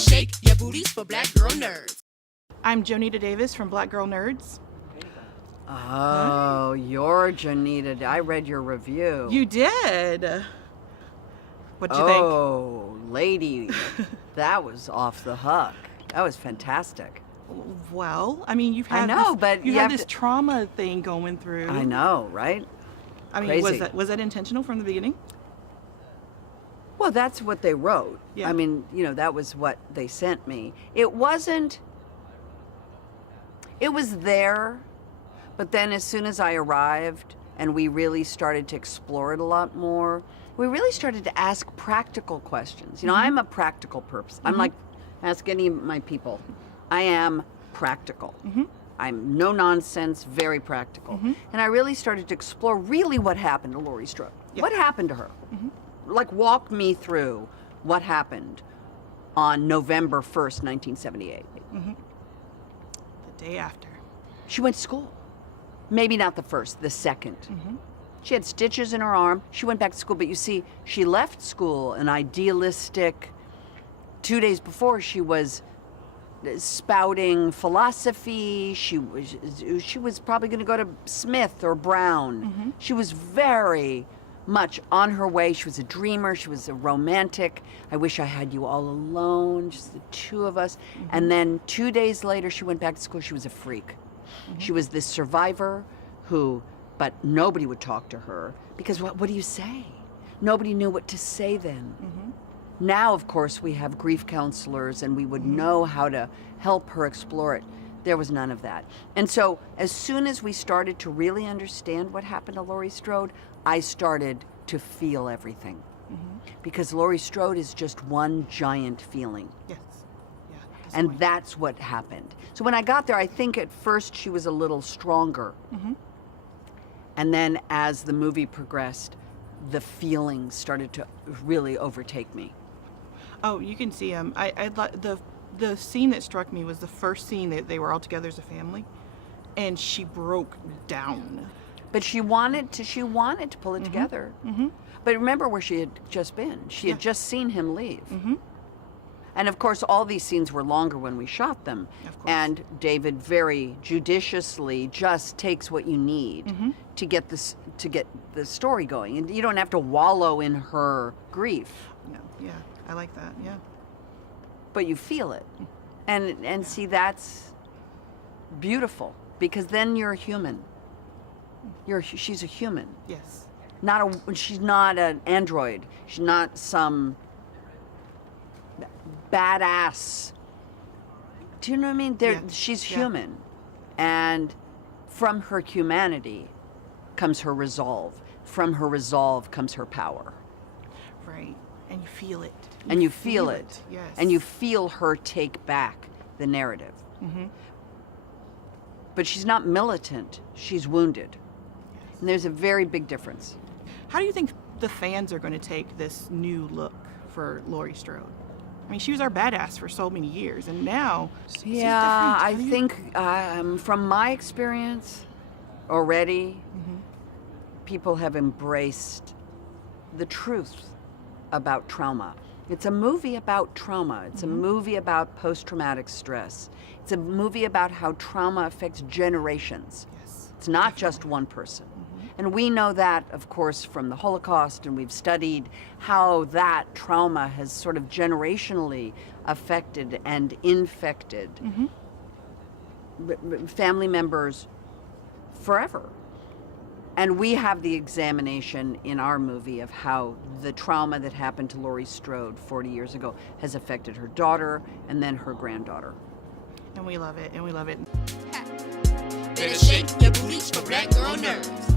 shake your booties for black girl nerds. I'm Jonita Davis from Black Girl Nerds. Oh, you're Jonita. I read your review. You did? What'd you think? Oh, lady, that was off the hook. That was fantastic. Well, I mean, you've had but you you had have this trauma thing going through. I know, right? I mean, Crazy. was that intentional from the beginning? Well, that's what they wrote. Yeah. I mean, that was what they sent me. It wasn't. It was there, but then as soon as I arrived and we really started to explore it a lot more, we really started to ask practical questions. I'm a practical person. I'm like, ask any of my people. I am practical. I'm no nonsense, very practical. And I really started to explore really what happened to Laurie Strode. Yeah. What happened to her? Like, walk me through what happened on November 1st, 1978. The day after. She went to school. Maybe not the first, the second. She had stitches in her arm. She went back to school, but you see, she left school an idealistic. 2 days before, she was spouting philosophy. She was probably going to go to Smith or Brown. She was very much on her way. She was a dreamer. She was a romantic. I wish I had you all alone, just the two of us. And then 2 days later, she went back to school. She was a freak. She was this survivor but nobody would talk to her because what do you say? Nobody knew what to say then. Now, of course, we have grief counselors and we would know how to help her explore it. There was none of that. And so as soon as we started to really understand what happened to Laurie Strode, I started to feel everything. Because Laurie Strode is just one giant feeling. Yes. Yeah. And that's what happened. So when I got there, I think at first she was a little stronger. And then as the movie progressed, the feelings started to really overtake me. Oh, you can see the scene that struck me was the first scene that they were all together as a family, and she broke down. But she wanted to pull it together. But remember where she had just been. She had just seen him leave. And of course, all these scenes were longer when we shot them. Of course. And David very judiciously just takes what you need to get the story going. And you don't have to wallow in her grief. No, yeah, I like that. Yeah. But you feel it. And see, that's beautiful because then you're a human. She's a human. Yes. She's not an android. She's not some badass. Do you know what I mean? She's human. And from her humanity comes her resolve. From her resolve comes her power. Right. And you feel it. And you feel it. Yes. And you feel her take back the narrative. But she's not militant. She's wounded. And there's a very big difference. How do you think the fans are going to take this new look for Laurie Strode? I mean, she was our badass for so many years, and now she's different. I think from my experience already, people have embraced the truth about trauma. It's a movie about trauma. It's a movie about post-traumatic stress. It's a movie about how trauma affects generations. Yes, it's not just one person. And we know that, of course, from the Holocaust, and we've studied how that trauma has sort of generationally affected and infected family members forever. And we have the examination in our movie of how the trauma that happened to Laurie Strode 40 years ago has affected her daughter and then her granddaughter. And we love it, and we love it. Better shake your booties for black girl nerds.